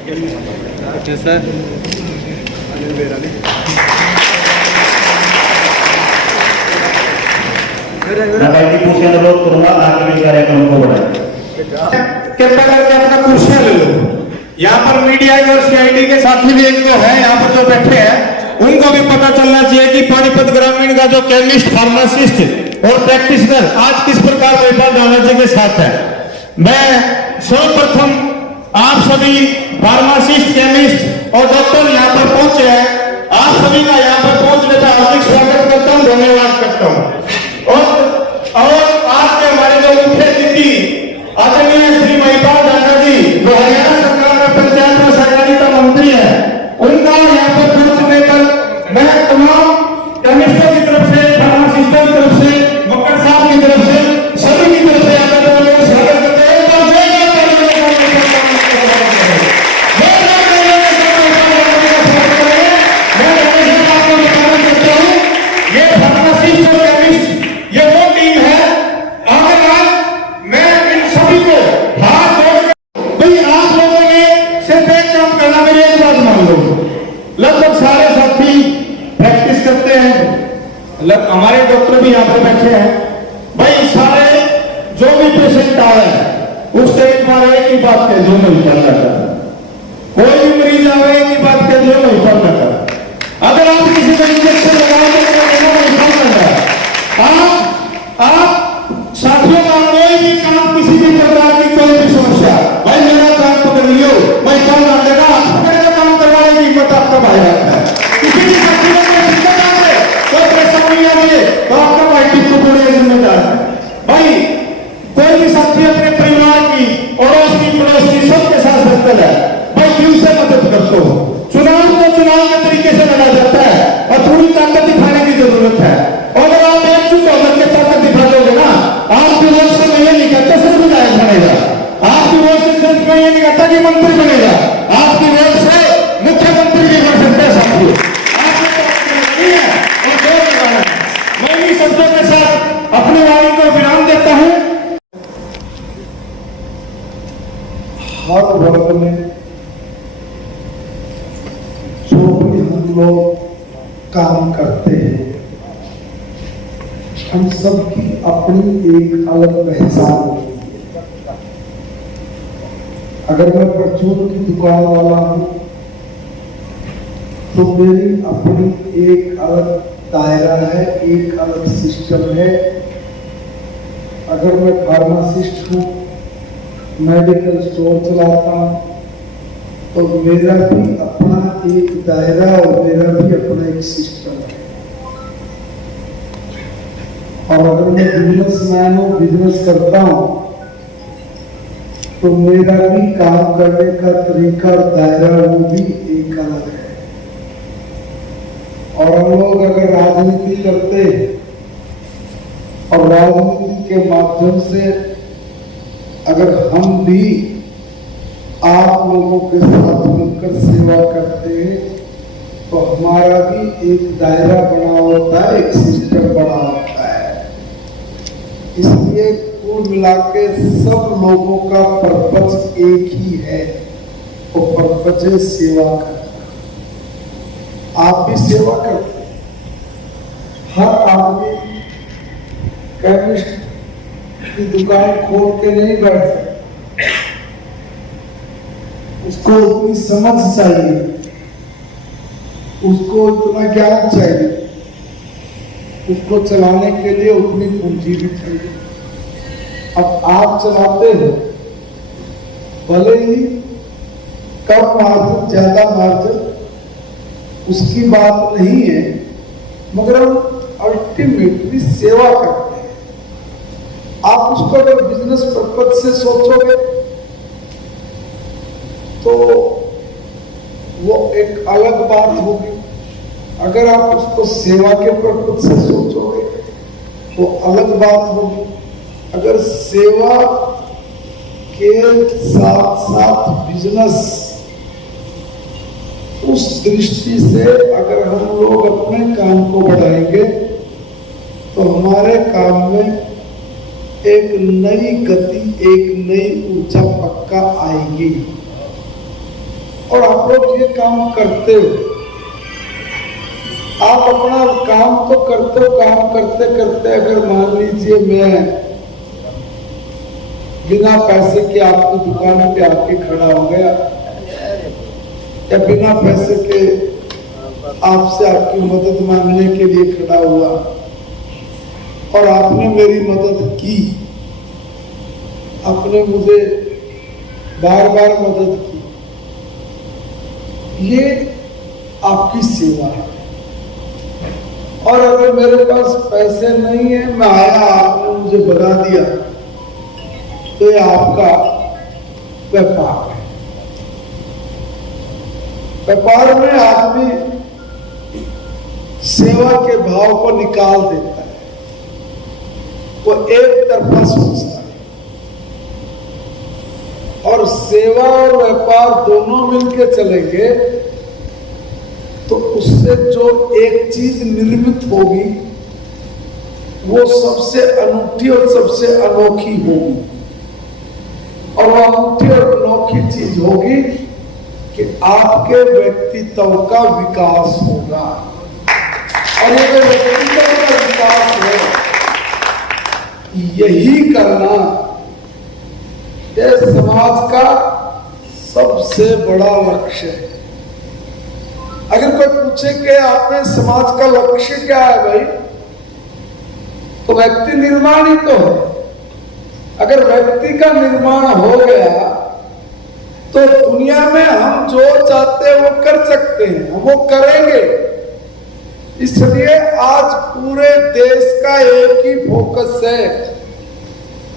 Sir मैं भाई की कुर्सी अनुरोध करूंगा आगे भी कार्यक्रम को बढ़ाएं। कृपया करके अपना कुर्सियां ले लो। यहाँ पर मीडिया और सीआईडी के साथी भी एक दो है यहाँ पर जो बैठे हैं, उनको भी पता चलना चाहिए कि पानीपत ग्रामीण का जो केमिस्ट, फार्मासिस्ट और प्रैक्टिशनर आज किस प्रकार महिपाल राणा जी के साथ है। मैं सर्वप्रथम आप सभी फार्मासिस्ट, केमिस्ट और डॉक्टर यहाँ पर पहुंचे हैं, आप सभी का यहाँ पर पहुंचने का हार्दिक स्वागत करता हूँ, धन्यवाद करता हूँ। और आज के हमारे जो मुख्य अतिथि आदरणीय श्री महिपाल राणा जी, जो हरियाणा सरकार में पंचायत और सहकारिता मंत्री है, उनका यहाँ पर पहुंचने पर मैं तमाम केमिस्टों की तरफ से, फार्मासिस्टों की तरफ से, मक्कर साहब की तरफ से, सभी की तरफ से स्वागत करते हैं। ये फार्मासिस्ट और केमिस्ट ये वो टीम है। अगर आज मैं इन सभी को हाथ जोड़ भाई आप लोगों ने सिर्फ एक काम करना, मेरी एक बात मान लो, लगभग सारे साथी प्रैक्टिस करते हैं, हमारे डॉक्टर भी यहाँ पर बैठे हैं भाई, सारे जो भी पेशेंट आ रहे हैं उससे एक बार एक ही बात कह दो, नहीं करना कर, कोई भी मरीज आवे एक ही बात कह दो, नहीं करना कर। अगर आप किसी को इंजेक्शन लगाओगे तो नहीं करना है। आप साथियों का कोई भी काम, किसी भी प्रकार की कोई भी समस्या, भाई मेरा काम पकड़ लियो, मैं काम कर देगा, पकड़ के काम करवाने की हिम्मत आपका भाई रखता है। किसी भी साथी को कोई दिक्कत आ जाए, कोई परेशानी आ जाए तो आपका भाई टीम को पूरे जिम्मेदार है। भाई कोई भी साथी अपने परिवार की, अड़ोस की, पड़ोस की सबके साथ सर्कल है, भाई दिल से मदद करते हो। चुनाव को चुनाव के तरीके से लड़ा जाता है और पूरी ताकत दिखाने की जरूरत है। और अगर आप एकजुट होकर के ताकत दिखा दोगे ना, आपकी वोट से मैं ये नहीं कहता सिर्फ विधायक बनेगा, आपकी वोट से सिर्फ मैं ये नहीं कहता कि मंत्री बनेगा, आपकी वोट से मुख्यमंत्री भी बन सकते हैं साथियों। नहीं है और जोर लगाना है। मैं इन्हीं शब्दों के साथ अपनी वाणी को विराम देता हूँ। हर वर्ग में जो भी हम लोग काम करते हैं, हम सबकी अपनी एक अलग पहचान होती है। अगर मैं परचून की दुकान वाला हूं तो मेरी अपनी एक अलग दायरा है, एक अलग सिस्टम है। अगर मैं फार्मासिस्ट हूं, मेडिकल स्टोर चलाता हूं, तो मेरा भी अपना एक दायरा और मेरा भी अपना एक सिस्टम है। और अगर मैं बिजनेसमैन हूं, बिजनेस करता हूं, तो मेरा भी काम करने का तरीका और दायरा वो भी एक अलग है। और हम लोग अगर राजनीति करते और राजनीति के माध्यम से अगर हम भी आप लोगों के साथ मिलकर सेवा करते हैं, तो हमारा भी एक दायरा बना होता है, एक सिस्टम बना होता है। इसलिए कुल मिला के सब लोगों का पर्पज एक ही है, वो पर्पज है सेवा करना। आप भी सेवा करते हैं। हर आदमी केमिस्ट की दुकान खोल के नहीं बैठ सकता, उसको उतनी समझ चाहिए, उसको इतना ज्ञान चाहिए, उसको चलाने के लिए उतनी पूंजी भी चाहिए। अब आप चलाते हो, भले ही कम मार्जिन ज्यादा मार्जिन उसकी बात नहीं है, मगर हम अल्टीमेटली सेवा करते हैं। आप उसको अगर बिजनेस पर्पज से सोचोगे तो वो एक अलग बात होगी। अगर आप उसको सेवा के पर्पज से सोचोगे वो अलग बात होगी। अगर सेवा के साथ साथ बिजनेस, उस दृष्टि से अगर हम लोग अपने काम को बढ़ाएंगे तो हमारे काम में एक नई गति, एक नई ऊर्जा पक्का आएगी। और आप लोग ये काम करते हो। आप अपना काम तो करते हो, काम करते करते अगर मान लीजिए मैं बिना पैसे के आपकी दुकान पे आके खड़ा हो गया, या बिना पैसे के आपसे आपकी मदद मांगने के लिए खड़ा हुआ और आपने मेरी मदद की, आपने मुझे बार बार मदद की, ये आपकी सेवा है। और अगर मेरे पास पैसे नहीं है, मैं आया आपने मुझे भगा दिया, तो ये आपका व्यापार है। व्यापार में आदमी सेवा के भाव को निकाल देता है, वो एक तरफा सोचता है। और सेवा और व्यापार दोनों मिलकर चलेंगे तो उससे जो एक चीज निर्मित होगी वो सबसे अनूठी और सबसे अनोखी होगी। और वो अनूठी और अनोखी चीज होगी कि आपके व्यक्तित्व का विकास होगा। और ये व्यक्तित्व का विकास है, यही करना ये समाज का सबसे बड़ा लक्ष्य है। अगर कोई पूछे कि आपने समाज का लक्ष्य क्या है भाई, तो व्यक्ति निर्माण ही तो है। अगर व्यक्ति का निर्माण हो गया तो दुनिया में हम जो चाहते हैं वो कर सकते हैं, हम वो करेंगे। इसलिए आज पूरे देश का एक ही फोकस है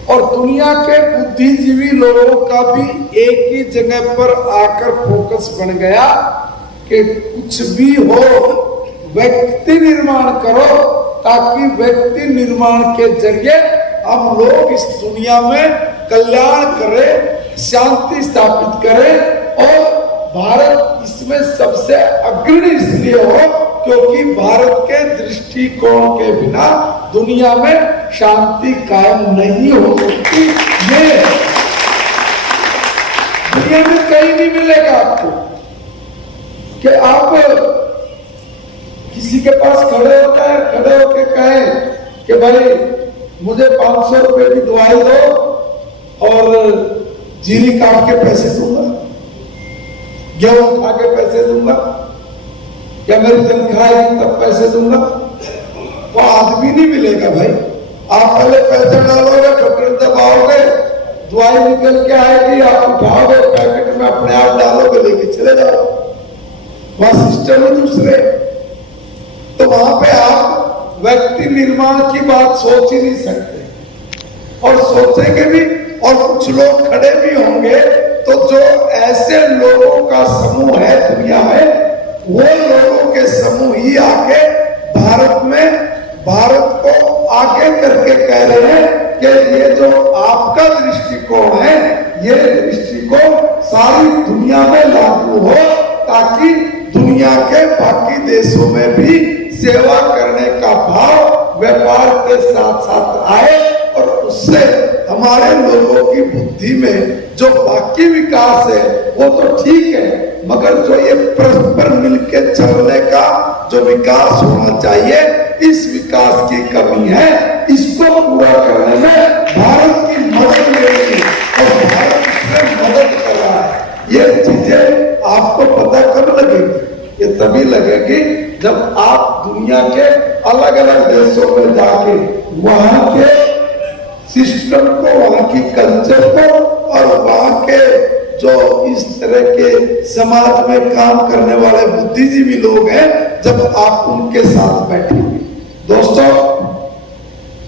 और दुनिया के बुद्धिजीवी लोगों का भी एक ही जगह पर आकर फोकस बन गया कि कुछ भी हो व्यक्ति निर्माण करो, ताकि व्यक्ति निर्माण के जरिए हम लोग इस दुनिया में कल्याण करें, शांति स्थापित करें। और भारत इसमें सबसे अग्रणी इसलिए हो क्योंकि भारत के दृष्टिकोण के बिना दुनिया में शांति कायम नहीं हो सकती। ये दुनिया में कहीं नहीं मिलेगा आपको कि आप किसी के पास खड़े होकर कहें कि भाई मुझे 500 रुपए की दवाई दो और जीरी काट के पैसे दूंगा, गेहूं खा के पैसे दूंगा, या मेरी तनख्वाह आएगी तब पैसे दूंगा। वो आदमी नहीं मिलेगा भाई। आप पहले पैसे डालोगे, बटन दबाओगे, दवाई निकल के आएगी, आप उठाओगे पैकेट में अपने आप डालोगे, लेके चले जाओ। वहां सिस्टम ही दूसरे। तो वहां पे आप व्यक्ति निर्माण की बात सोच ही नहीं सकते और सोचेंगे भी। और कुछ लोग खड़े भी होंगे तो जो ऐसे लोगों का समूह है दुनिया में, वो लोगों के समूह ही आके भारत को आगे करके कह रहे हैं कि ये जो आपका दृष्टिकोण है, ये दृष्टिकोण सारी दुनिया में लागू हो, ताकि दुनिया के बाकी देशों में भी सेवा करने का भाव व्यापार के साथ साथ आए। और उससे हमारे लोगों की बुद्धि में जो बाकी विकास है वो तो ठीक है, मगर जो ये परस्पर मिलकर चलने का जो विकास होना चाहिए, इस विकास की कमी है। इसको पूरा करने में भारत की मदद मिलेगी और भारत इसमें मदद कर रहा है। ये चीजें आपको पता कब लगेगी? ये तभी लगेगी जब आप दुनिया के अलग अलग देशों में जाके वहां के सिस्टम को, वहां की कल्चर को और वहां के जो इस तरह के समाज में काम करने वाले बुद्धिजीवी लोग हैं, जब आप उनके साथ बैठेंगे। दोस्तों,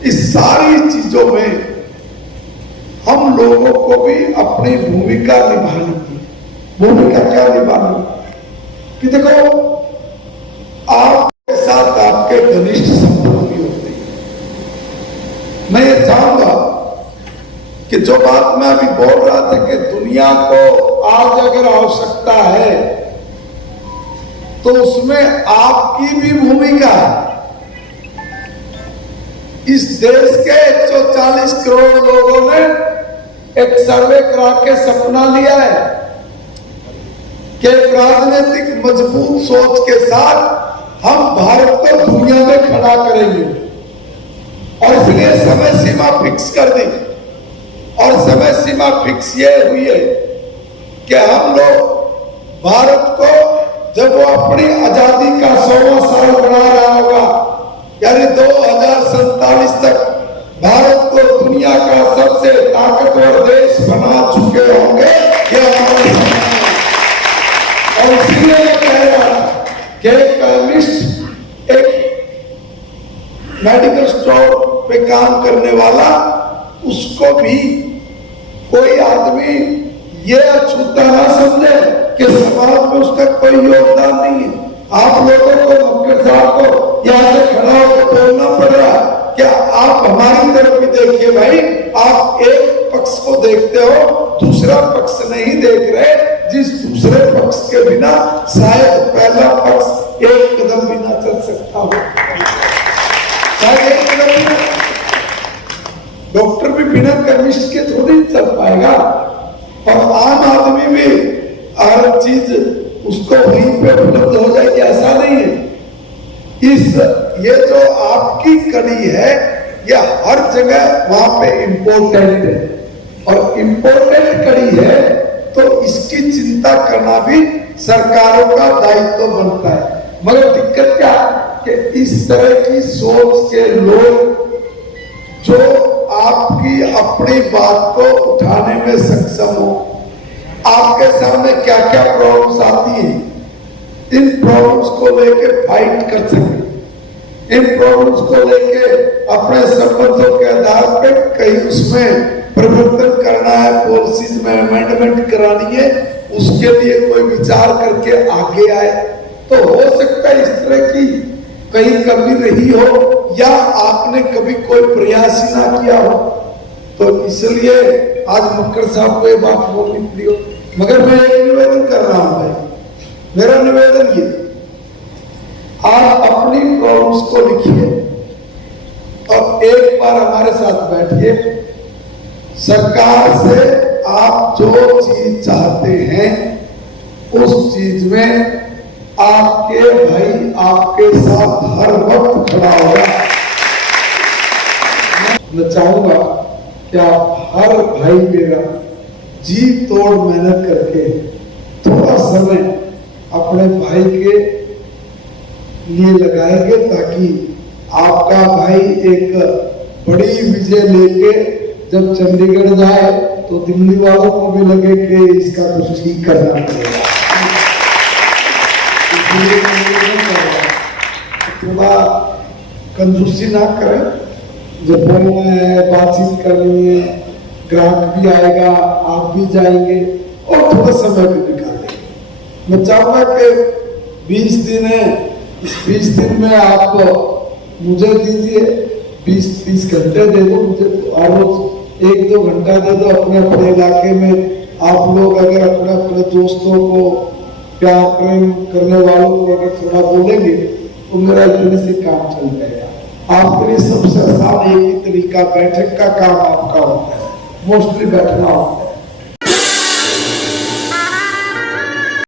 इस सारी चीजों में हम लोगों को भी अपनी भूमिका निभानी है। भूमिका क्या निभानी? कि देखो, आपके साथ आपके घनिष्ठ संबंध भी होते हैं। मैं ये चाहूंगा कि जो बात मैं अभी बोल रहा था कि दुनिया को आज अगर आवश्यकता है तो उसमें आपकी भी भूमिका है। इस देश के 140 करोड़ लोगों ने एक सर्वे करा के सपना लिया है कि एक राजनीतिक मजबूत सोच के साथ हम भारत को दुनिया में खड़ा करेंगे, और इसलिए समय सीमा फिक्स कर दी। और समय सीमा फिक्स ये हुई है कि हम लोग भारत को जब वो अपनी आजादी का 100वां साल मना रहा होगा, यानी 2047 तक भारत को दुनिया का सबसे ताकतवर देश बना चुके होंगे, ये हमारा सपना है। और इसलिए मैं कह रहा कि एक केमिस्ट, एक मेडिकल स्टोर पे काम करने वाला, उसको भी कोई आदमी ये अछूता ना समझे कि समाज में उसका कोई योगदान नहीं है। आप लोगों को, मुख्य साहब को यहाँ से खड़ा होकर बोलना पड़ रहा है कि आप हमारी तरफ भी देखिए भाई, आप एक पक्ष को देखते हो, दूसरा पक्ष नहीं देख रहे, जिस दूसरे पक्ष के बिना शायद पहला पक्ष एक कदम भी ना चल सकता हो। शायद एक कदम भी ना, डॉक्टर भी बिना केमिस्ट के थोड़ी चल पाएगा, और आम आदमी भी हर चीज उसको वहीं पे उपलब्ध हो जाएगी, ऐसा नहीं है। ये जो आपकी कड़ी है, ये हर जगह वहां पे इम्पोर्टेंट है, और इम्पोर्टेंट कड़ी है तो इसकी चिंता करना भी सरकारों का दायित्व बनता है। मगर दिक्कत क्या कि इस तरह की सोच के लोग जो आपकी अपनी बात को उठाने में सक्षम हो, आपके सामने क्या क्या प्रॉब्लम्स आती हैं, इन प्रॉब्लम्स को लेके फाइट कर सके, इन प्रॉब्लम्स को लेके अपने संबंधों के आधार पे कहीं उसमें परिवर्तन करना है, पॉलिसीज में अमेंडमेंट करानी है, उसके लिए कोई विचार करके आगे आए, तो हो सकता है इस तरह की कहीं कमी रही हो, या आपने कभी कोई प्रयास ही ना किया हो, तो इसलिए आज मक्कर साहब को ये बात बोलनी पड़ी हो। मगर मैं एक निवेदन कर रहा हूं भाई, मेरा निवेदन ये, आप अपनी प्रॉब्लम्स को लिखिए और एक बार हमारे साथ बैठिए, सरकार से आप जो चीज चाहते हैं उस चीज में आपके भाई आपके साथ हर वक्त खड़ा होगा। मैं चाहूंगा कि आप हर भाई मेरा जी तोड़ मेहनत करके थोड़ा समय अपने भाई के लिए लगाएंगे, ताकि आपका भाई एक बड़ी विजय लेके जब चंडीगढ़ जाए तो दिल्ली वालों को भी लगे कि इसका कुछ ठीक करना पड़ेगा। थोड़ा कंजूसी ना करें, जब बोलना है, बातचीत करनी है, ग्राहक भी आएगा, आप भी जाएंगे, और थोड़ा समय भी निकालेंगे। मैं चाहूंगा कि 20 दिन है, इस 20 दिन में आप मुझे दीजिए, 20-30 घंटे दे दो मुझे, हर रोज 1-2 घंटा दे दो अपने अपने इलाके में। आप लोग अगर अपने अपने दोस्तों को, प्यार प्रेम करने वालों को अगर थोड़ा बोलेंगे तो मेरा इतने से काम चल जाएगा। आपके लिए सबसे आसान एक ही तरीका, बैठक का काम आपका होता है, मोस्टली बैठना होता है।